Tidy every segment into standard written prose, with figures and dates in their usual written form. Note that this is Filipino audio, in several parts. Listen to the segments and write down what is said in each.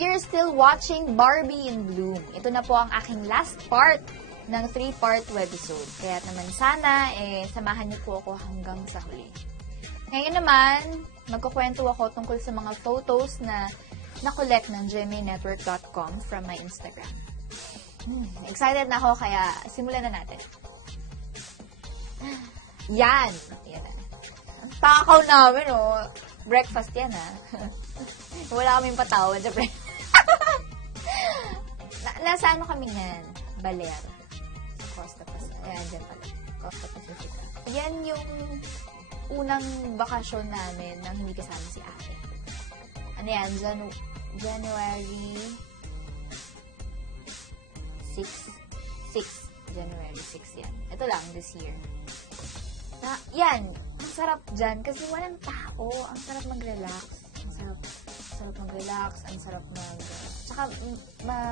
you're still watching Barbie in Bloom. Ito na po ang aking last part ng 3-part webisode. Kaya naman sana, samahan niyo po ako hanggang sa huli. Ngayon naman, magkukwento ako tungkol sa mga photos na na-collect ng gmailnetwork.com from my Instagram. Excited na ako, kaya simulan na natin. Yan! Yan na. Ang takaw namin, oh. Breakfast yan, ha. Wala kaming patawad sa breakfast. Nasa ano kami yan? Baler. Sa Costa Pacifica. Ayan, dyan pala. Costa Pacifica. Yan yung unang bakasyon namin nang hindi kasama si ate. Ano yan? January 6. January 6 yan. Ito lang, this year. Yan. Ang sarap dyan kasi walang tao. Ang sarap mag-relax. Ang sarap mag-relax. Ang sarap tsaka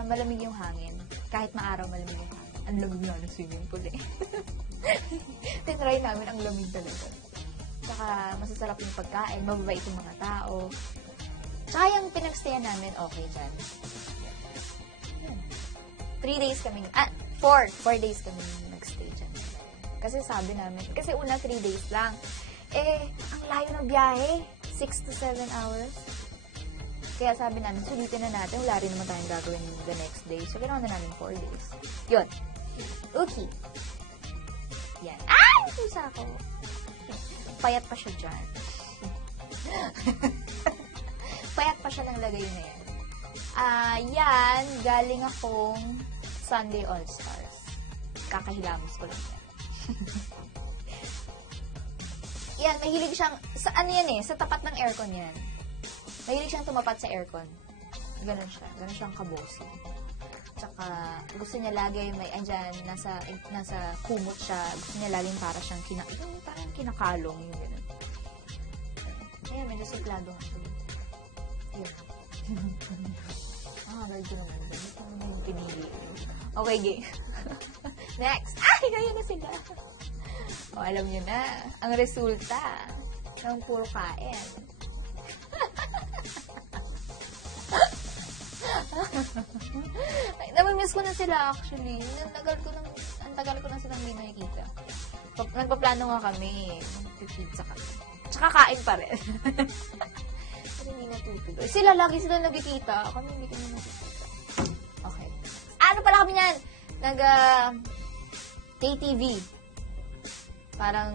malamig yung hangin. Kahit maaraw, malamig yung hangin. Ang lamig na ng swimming pool eh. Tinry namin, ang lamig talaga. Tsaka masasarap yung pagkain. Mababait yung mga tao. Tsaka yung pinagstayan namin, okay dyan. 3 days kami, 4 days kami nagstay dyan. Kasi sabi namin, kasi una 3 days lang. Ang layo ng biyahe, 6 to 7 hours. Kaya sabi namin, sulitin na natin, wala rin naman tayong gagawin the next day. So, ginawa na namin 4 days. Yun. Okay. Yan. Pusa ako. Payat pa siya dyan. Payat pa siya ng lagay na yan. Yan, galing akong Sunday All-Stars. Kakahilamos ko lang yan. Yan, mahilig siyang, sa ano yan sa tapat ng aircon yan. Mahilig siyang tumapat sa aircon. Ganon siyang kabosi. Tsaka, gusto niya lagi may andyan, nasa kumot siya. Gusto niya laging para siyang parang kinakalong yung ganon. Ayan, medyo suplado nga siya. Yun. Hard ko naman dyan. Ito naman yung pinili. Okay, game. Next. Ganyan na sila. Alam nyo na, ang resulta ng puro kain. Namimiss ko na sila actually. Ang tagal ko na silang hindi nakikita. Nagpaplano nga kami. Pizza kami. Tsaka kain pa rin. Pero hindi natutuloy. Lagi sila nagkikita. Kami hindi kami nakikita. Okay. Ano pala kami yan? KTV. Parang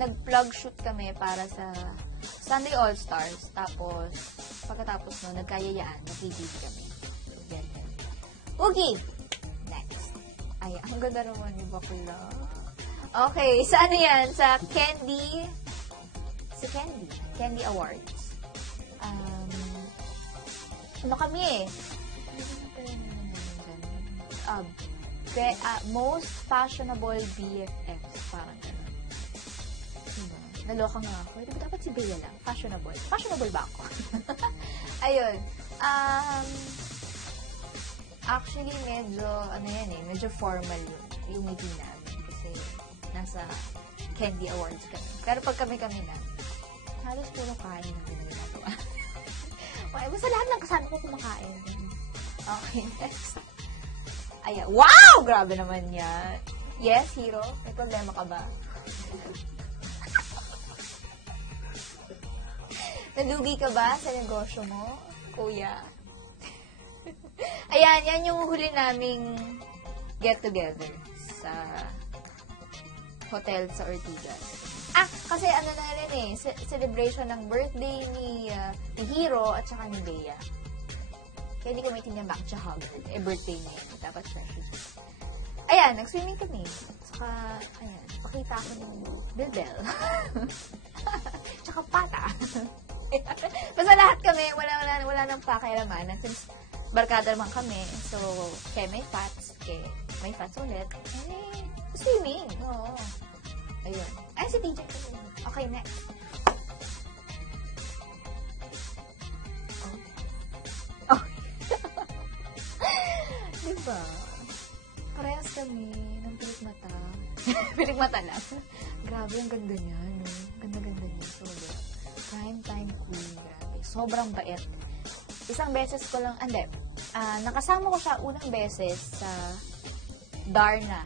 nag-plug shoot kami para sa Sunday All-Stars. Tapos, pagkatapos nagkayayaan, nag-KTV kami. Ganyan. Okay. Next. Ay, ang ganda naman ni bakla. Okay, sa ano yan? Sa Candy Awards. Ano kami most fashionable BFFs. Parang gano'n. Naloka nga ako. Di ba dapat si Bea lang? Fashionable. Fashionable ba ako? Ayun. Actually, medyo formal yung meeting namin. Kasi nasa Candy Awards kami. Pero pag kami na, halos puro kain na ginagawa. Okay, basta lahat ng kasama ko kumakain. Okay, next. Ayan. Wow! Grabe naman yan. Yes, Hero? May problema ka ba? Nalugi ka ba sa negosyo mo, kuya? Ayan, yan yung huli naming get-together sa hotel sa Ortigas. Kasi ano na rin celebration ng birthday ni Hero at saka ni Bea. Kaya hindi ko maintindihan bakit siya haggard. Birthday niya yun. Dapat fresh. Ayan, nag-swimming kami. Saka, ayan, pakita ko ng bilbel. Tsaka pata. Basta lahat kami, wala nang pakialamanan. Since barkada naman kami, so, kaya may fats ulit. Swimming. Oo. Ayun. Ay, si TJ. Okay, next. Diba? Parehas kami ng pilik mata. Pilik mata lang. Grabe, ang ganda niya, no? Ganda-ganda niya. Sobra. Prime time queen. Grabe. Sobrang bait. Isang beses ko lang, nakasama ko siya unang beses sa Darna.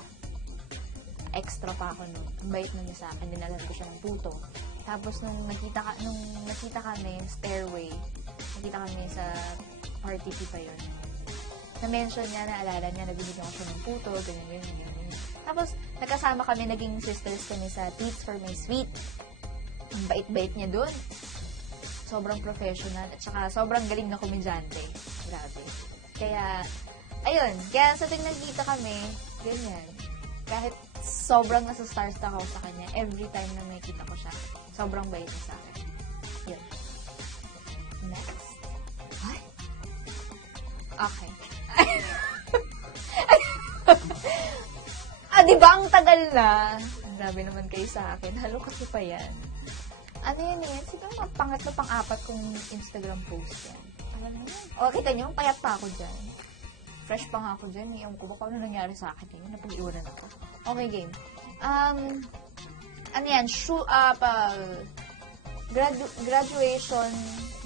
Extra pa ako nun. Ang bait na niya sa akin, dinalan ko siya ng puto. Tapos nung nakita kami, stairway, nakita kami sa party pa yun. Na-mention niya, naalala niya, nabibigyan ko siya ng puto, ganyan. Tapos, nagkasama kami, naging sisters kami sa Teats for My Sweet. Ang bait-bait niya dun. Sobrang professional, at saka sobrang galing na komedyante. Grabe. Kaya, ayun, kaya sa tuwing nagkita kami, ganyan. Kahit sobrang nasa starstruck ako sa kanya, every time na makita ko siya, sobrang bait niya sa akin. Yun. Next. Ay. Okay. Diba ang tagal na? Grabe naman kayo sa akin. Halo kasi pa yan. Ano yan eh? Siguro mga pangatlo, pang-apat kong Instagram post yan. Alam mo yan? O, kita nyo, payat pa ako dyan. Fresh pa nga ako dyan. Ewan ko ba kung ano nangyari sa akin eh. Napag-iwanan ako. Okay, game. Ano yan? Graduation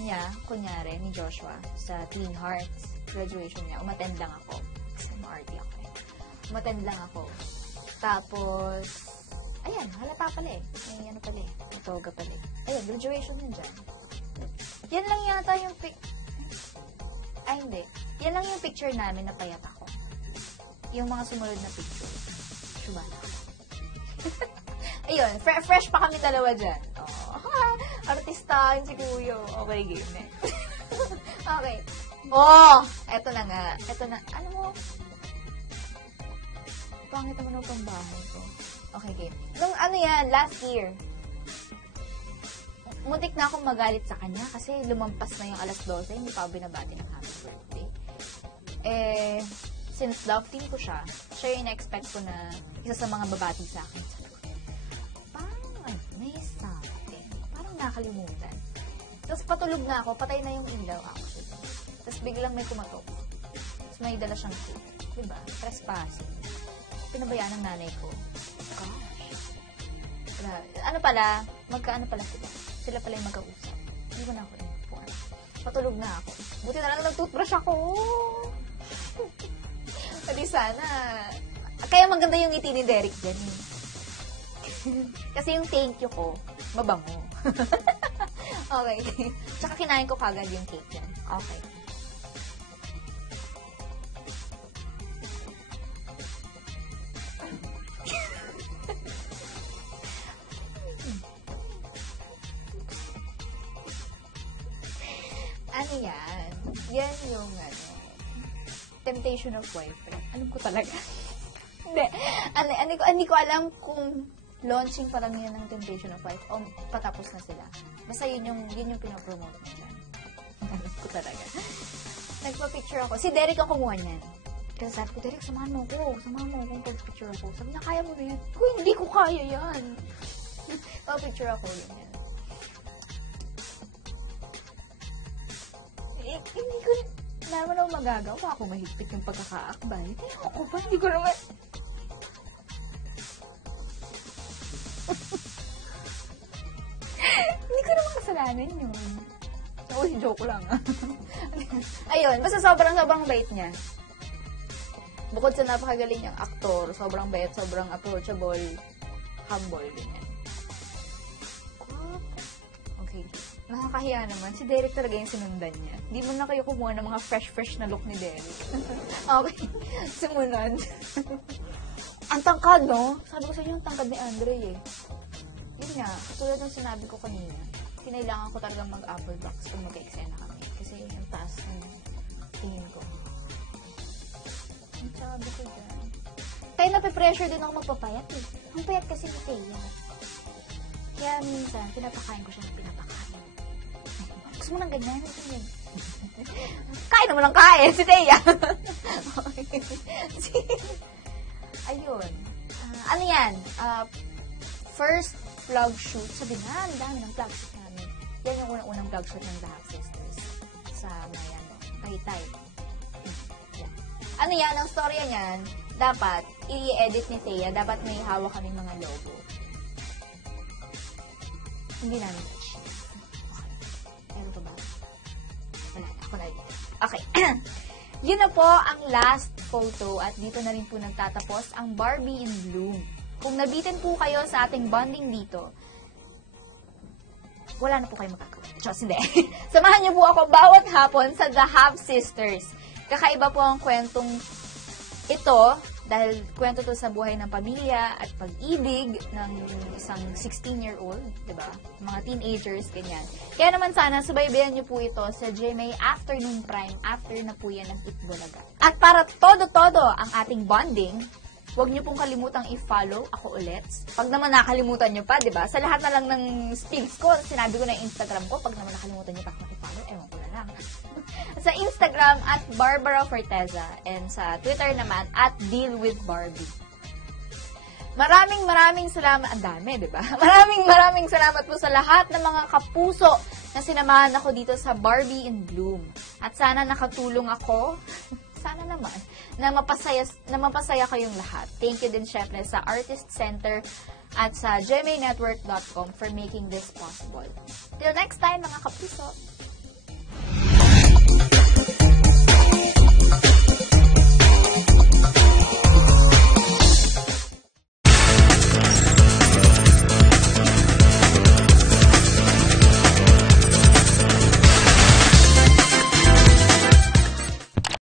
niya, kunyari, ni Joshua sa Teen Hearts. Graduation niya. Umattend lang ako. Kasi ma-arty ako eh. Umattend lang ako. Tapos, ayan, halata pala eh. May ano pala eh. Matoga pala eh. Ayan, graduation niya dyan. Yan lang yata yung hindi. Yan lang yung picture namin na payat ako. Yung mga sumunod na picture. Subala ako. Ayun, fresh pa kami dalawa dyan. Oh, artista yun si Kuyo. Okay, game next. Okay. Oh, eto na nga. Eto na. Ano mo? Pangit naman ang pambahay ko. Okay, game. Nung ano yan, last year, muntik na akong magalit sa kanya kasi lumampas na yung alas 12, hindi pa ako binabati ng happy birthday. Since love team ko siya yung in-expect ko na isa sa mga babati sa akin. Sabi ko, parang may something. Parang nakalimutan. Tapos patulog na ako, patay na yung ilaw actually. Tapos biglang may kumatok. Tapos may dala siyang cake. Diba? Trespassing. Pinabayaan ng nanay ko. Gosh. Ano pala, magkaano pala sila? Sila pala yung magkausap. Hindi ko na ako inform. Patulog na ako. Buti na lang nag-toothbrush ako. Pwede sana. Kaya maganda yung ngiti ni Derek dyan. Kasi yung thank you ko, mabango. Okay. Tsaka kinain ko kagad yung cake dyan. Okay. Ano yan? Yan yung Temptation of Boyfriend. Alam ko talaga. Hindi ko alam kung launching pa lang yun ng Temptation of Wife o patapos na sila. Basta yun yung pinapromote na dyan. Alam ko talaga. Nagpa-picture ako. Si Derek ang kumuha niyan. Kasi sabi ko, Derek, samahan mo ko. Samahan mo kung pag-picture ako. Sabi niya, kaya mo na yan. Kung hindi ko kaya yan. Pa-picture ako yun yan. Hindi ko naman ako magagawa. Ako mahigpit yung pagkakaakbay. Ako ba? Hindi ko naman... Hindi ko naman kasalanan yun. Joke lang. Ayun, basta sobrang bait niya. Bukod sa napakagaling niyang aktor, sobrang bait, sobrang approachable, humble, ganyan. Okay. Nakakahiya naman. Si Derek talaga yung sinundan niya. Di mo na kayo kumuha ng mga fresh na look ni Derek. Okay. Sumunod. Ang tangkad, no? Sabi ko sa inyo, ang tangkad ni Andre, eh. Yun nga, tulad ng sinabi ko kanina, kinailangan ko talagang mag-apple box kung mag-eksena kami. Kasi yung taas ng tingin ko. Ang sabi ko dyan. Kaya nape-pressure din ako magpapayat, eh. Ang payat kasi ni Thea. Kaya minsan, pinapakain ko siya ng pinapakain. Gusto mo ng ganyan? Kain naman ng kain, si Thea. Ayun. Ano yan? First vlog shoot. Sabi na, ang dami ng vlog shoot namin. Yan yung unang vlog shoot ng The Half Sisters. Sa Mayan, Taytay. Yan. Ano yan? Ang storya niyan, dapat, i-edit ni Thea, dapat may hawak kaming mga logo. Hindi namin. Okay. Meron pa ba? Wala. Ako na. Okay. Yun na po ang last photo at dito na rin po nagtatapos ang Barbie in Bloom. Kung nabitin po kayo sa ating bonding dito, wala na po kayo magagawa. Diyos, hindi. Samahan niyo po ako bawat hapon sa The Half Sisters. Kakaiba po ang kwentong ito dahil kwento to sa buhay ng pamilya at pag-ibig ng isang 16-year-old, diba? Mga teenagers, ganyan. Kaya naman sana, subaybayan niyo po ito sa GMA Afternoon Prime after na po yan ng Itbulaga. At para todo-todo ang ating bonding, huwag niyo pong kalimutang i-follow ako ulit. Pag naman nakalimutan niyo pa, diba? Sa lahat na lang ng speaks ko, sinabi ko na yung Instagram ko, pag naman nakalimutan niyo pa akong i-follow, ewan ko na lang. Sa Instagram, at Barbara Forteza. And sa Twitter naman, at Deal with Barbie. Maraming salamat. Ang dami, di ba? Maraming salamat po sa lahat ng mga kapuso na sinamahan ako dito sa Barbie in Bloom. At sana nakatulong ako, sana naman, na mapasaya kayong lahat. Thank you din syempre sa Artist Center at sa gmanetwork.com for making this possible. Till next time, mga kapuso!